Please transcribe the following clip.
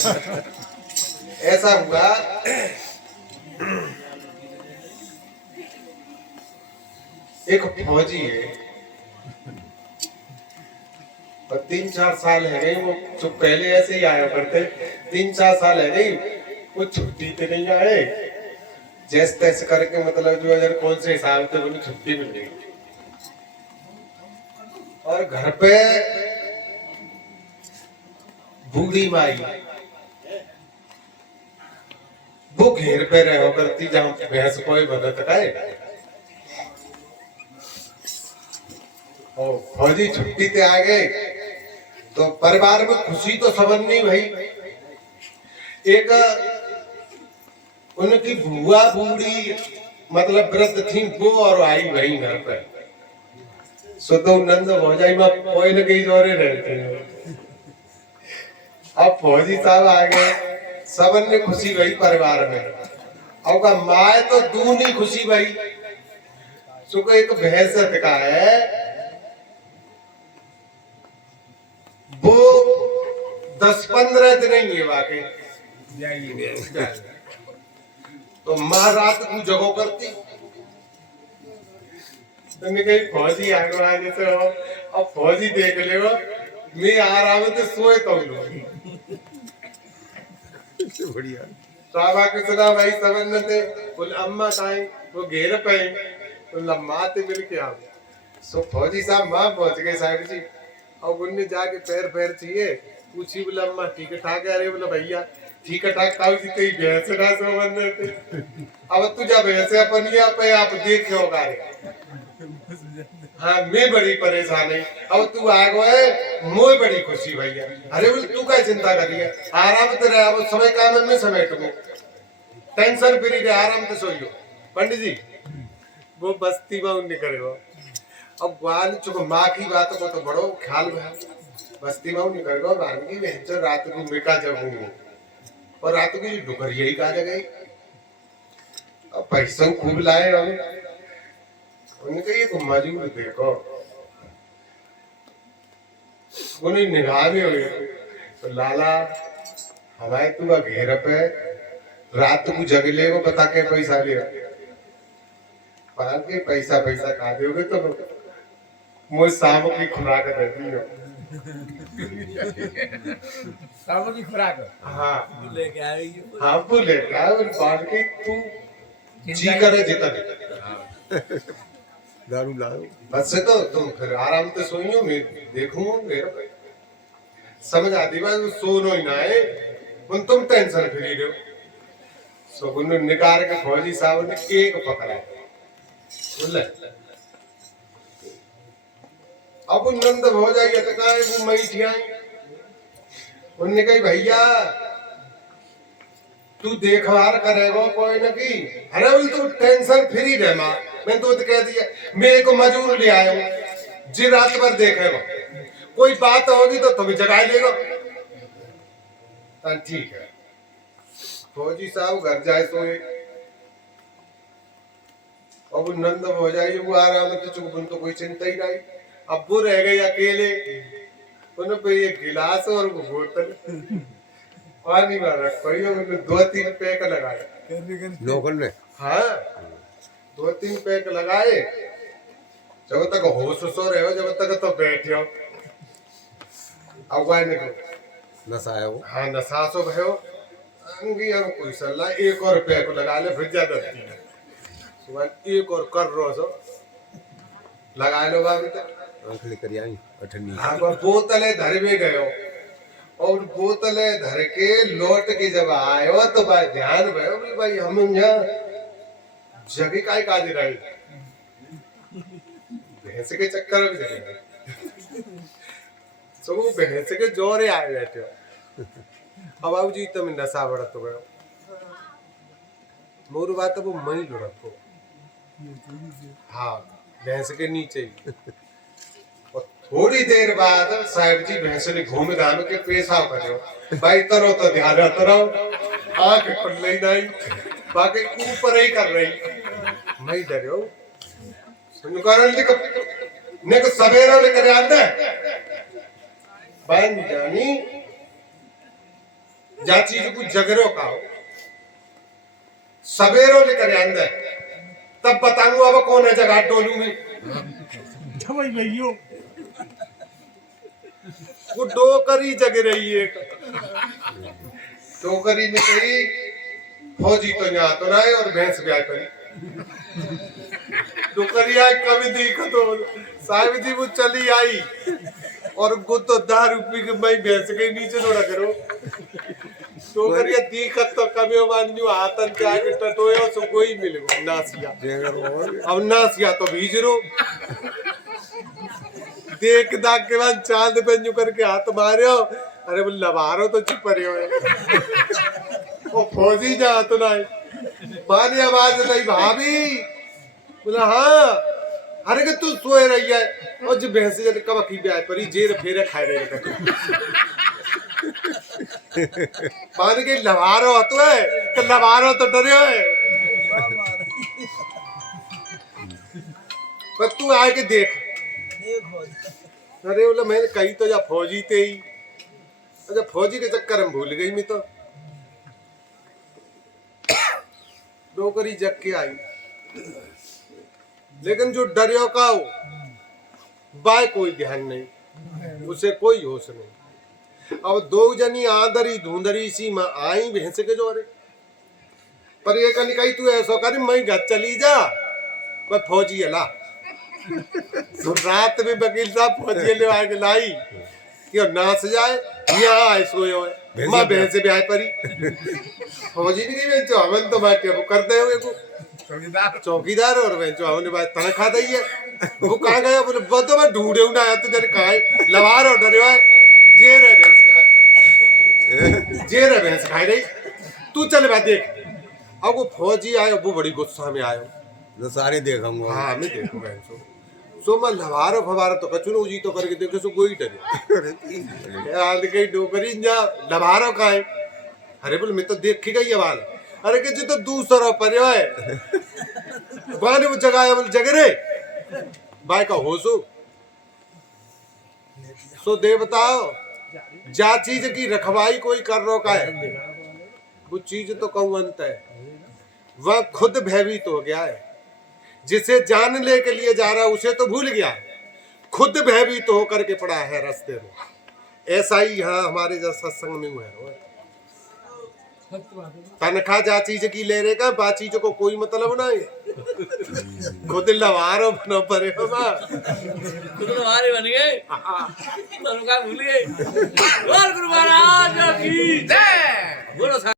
ऐसा हुआ, एक फौजी है और 3-4 साल है गई वो, जो पहले ऐसे ही आया करते, 3-4 साल है गई वो छुट्टी पे नहीं आए, जैसे तैसे करके मतलब जो अगर कौन से हिसाब से उन्हें छुट्टी मिल गई और घर पे बूढ़ी माई वो घेर पे रहो करती जहां भैंस कोई मदद करे और फौजी छुट्टी पे आ गए तो परिवार में खुशी तो सबन नहीं भाई। एक उनकी बुआ बूढ़ी मतलब वृद्ध थी वो और आई वही घर पर, सो तो नंद हो जाई में कोई न कहीं जोरे रहते हैं। अब फौजी साहब आ गए, सबन ने खुशी भई परिवार में, अब का माए तो दूनी खुशी भई, सो को एक भैंस का है वो 10-15 दिन ही है वाकई, तो माँ रात को जगो करती, तुमने कहीं फौजी आगे से हो, अब फौजी देख ले वो मैं आराम से सोए तो बढ़िया साहबा के सुना भाई सबन थे बोले अम्मा काहे वो घेर पे बोला माँ ते मिल के आओ, सो फौजी साहब माँ पहुंच गए साहब जी, और उनने जाके पैर पैर चाहिए पूछी, बोला अम्मा ठीक ठाक है, अरे बोला भैया ठीक ठाक काऊ जी तेरी भैंस ना सो बन थे, अब तुझा भैंस अपन ये पे आप देखे होगा रे, हाँ मैं बड़ी परेशान है, अब तू आ गए मोए बड़ी खुशी भैया, अरे बोले तू क्या चिंता करिए आराम से रहे, अब समय काम में समेट में टेंशन फ्री रहे आराम से सोइयो पंडित जी वो बस्ती में उन्हें करे वो, अब ग्वाल चुको माँ की बातों को तो बड़ो ख्याल में बस्ती में उन्हें करे वो मांगी वेंचर रात को मिका जगूंगे और रात को ये डुकर यही कहा गई, अब पैसा खूब लाए उनके ये तो मजबूर देखो उन्हें निगाह में हुई तो लाला हमारे तुम घेर पे रात को जगले को बता के पैसा लिया के पैसा खा दोगे तो मुझे शाम की खुराक रहती हो, शाम की खुराक हाँ लेके आएगी, हाँ वो लेके आए और बाल के तू जी करे जितना दारू लाओ बस से तो तुम फिर आराम से सोइयो मैं देखूंगा मेरा भाई समझ आती बात सोनो ही ना है उन तुम टेंशन फ्री रहो, सो उन्होंने निकाल के फौजी साहब ने एक पकड़ा बोले अब नंद हो जाइए तो कहा वो मई ठिया उनने कही भैया तू देखभाल करेगा कोई न की, अरे बोल तू टेंशन फ्री रह माँ मैं तो कह दिया मैं एक मजूर ले आया हूँ जी रात भर देखेगा कोई बात होगी तो तुम्हें जगा देगा, ठीक है फौजी साहब घर जाए सोए, अब वो नंद हो जाए वो आराम से चुप तो कोई चिंता ही नहीं, अब वो रह गए अकेले उन्हें पे ये गिलास और वो बोतल पानी में रखो 2-3 पैक लगाए लोकल ने, हाँ 2-3 पैक लगाए, जब तक होश सो रहे हो जब तक तो बैठे हो, अब ने नशा है वो, हाँ नशा सो भयो अंगी हम कोई सलाह एक और पैक लगा ले फिर ज्यादा सुबह एक और कर रो सो लगा लो बाबू तक आंख लेकर आई अठन्नी, हाँ बोतलें धर में गए और बोतलें धर के लौट के जब आयो तो भाई ध्यान भयो भाई हम यहाँ जगह काय काज रही भैंस के चक्कर में जगह तो वो भैंस के जोरे आए बैठे अब बाबू जी तुम नशा बड़ा तो गयो मोरू बात वो मई लुढ़को हाँ भैंस के नीचे ही और थोड़ी देर बाद साहब जी भैंस ने घूम घाम के पेशाब करो भाई तरो तो ध्यान रहो आंख खुल नहीं नहीं बाकी ऊपर ही कर रही मैं डरो सुन कारण ने को सवेरा लेकर आता बन जानी जा चीज को जगरो का हो सवेरो लेकर अंदर तब बताऊंगा अब कौन है जगह टोलू में समझ भैयो वो डोकरी जग रही है डोकरी में कही फौजी तो यहाँ तो ना है और भैंस ब्याह करी डोकरी आई कभी दिक्कत हो साहिब जी वो चली आई और उनको तो 10 रुपये की मैं भैंस के नीचे थोड़ा करो डोकरी दिक्कत तो कभी हो मान जो हाथन के आगे टटोयो सो कोई मिलेगा नासिया अब नासिया तो भीज रो देख दाग के बाद चांद पे यूं करके हाथ मारो अरे वो लबारो तो चुप रहे हो वो फौजी जा तो नहीं मानी आवाज नहीं भाभी बोला हाँ अरे कि तू सोए रही है और जो भैंस जब कब की ब्याह परी जेर फेरे खाए रहे मान के लबारो तो है कि लबारो तो डरे है पर तू आए के देख अरे बोला मैंने कही तो या फौजी थे ही अच्छा फौजी के चक्कर में भूल गई मैं तो डोकरी जग के आई लेकिन जो डरियो का हो बाय कोई ध्यान नहीं उसे कोई होश नहीं अब 2 जनी आंदरी धुंधरी सी मां आई भैंस के जो अरे पर ये कनी कही तू ऐसा कर मैं घर चली जा पर फौजी अला तो रात में वकील साहब फौजी ले आके लाई कि नाच जाए यहाँ आए सोए हुए मां भैंस से ब्याह परी फौजी ने कही जो हमन तो बैठे वो करते हुए को चौकीदार और मैं जो हमने बात तनख्वाह दी है वो कहाँ गया बोले वो तो मैं ढूंढे ना आया तो जब कहा लवार और डरे हुए जेर है भैंस जेर है भैंस खाई रही तू चले बात देख अब वो फौजी आए वो बड़ी गुस्सा में आयो तो सारे देखूंगा हाँ मैं देखो भैंसो सो मैं लवारो फवारो तो कचुनो जी तो करके देखे सो कोई डरे यार कहीं डोकरी जा लवारो का है अरे बोल मैं तो देख के गई वाल अरे कि जो तो दूसरा पर है वाने वो जगह बोल जगरे बाय का होसो सो दे बताओ जा चीज की रखवाई कोई कर रो का है वो चीज तो कहूं अंत है वह खुद भयभीत हो गया है जिसे जानने के लिए जा रहा है उसे तो भूल गया खुद भयभीत तो होकर के पड़ा है रास्ते में ऐसा ही यहाँ हमारे जब सत्संग में हुआ है तनख्वाह जा चीज की ले रहेगा बा चीज को कोई मतलब नहीं खुद लवारो बनो परे हो मां खुद लवारे बन गए तनख्वाह भूल गए बोल गुरु महाराज की जय बोलो।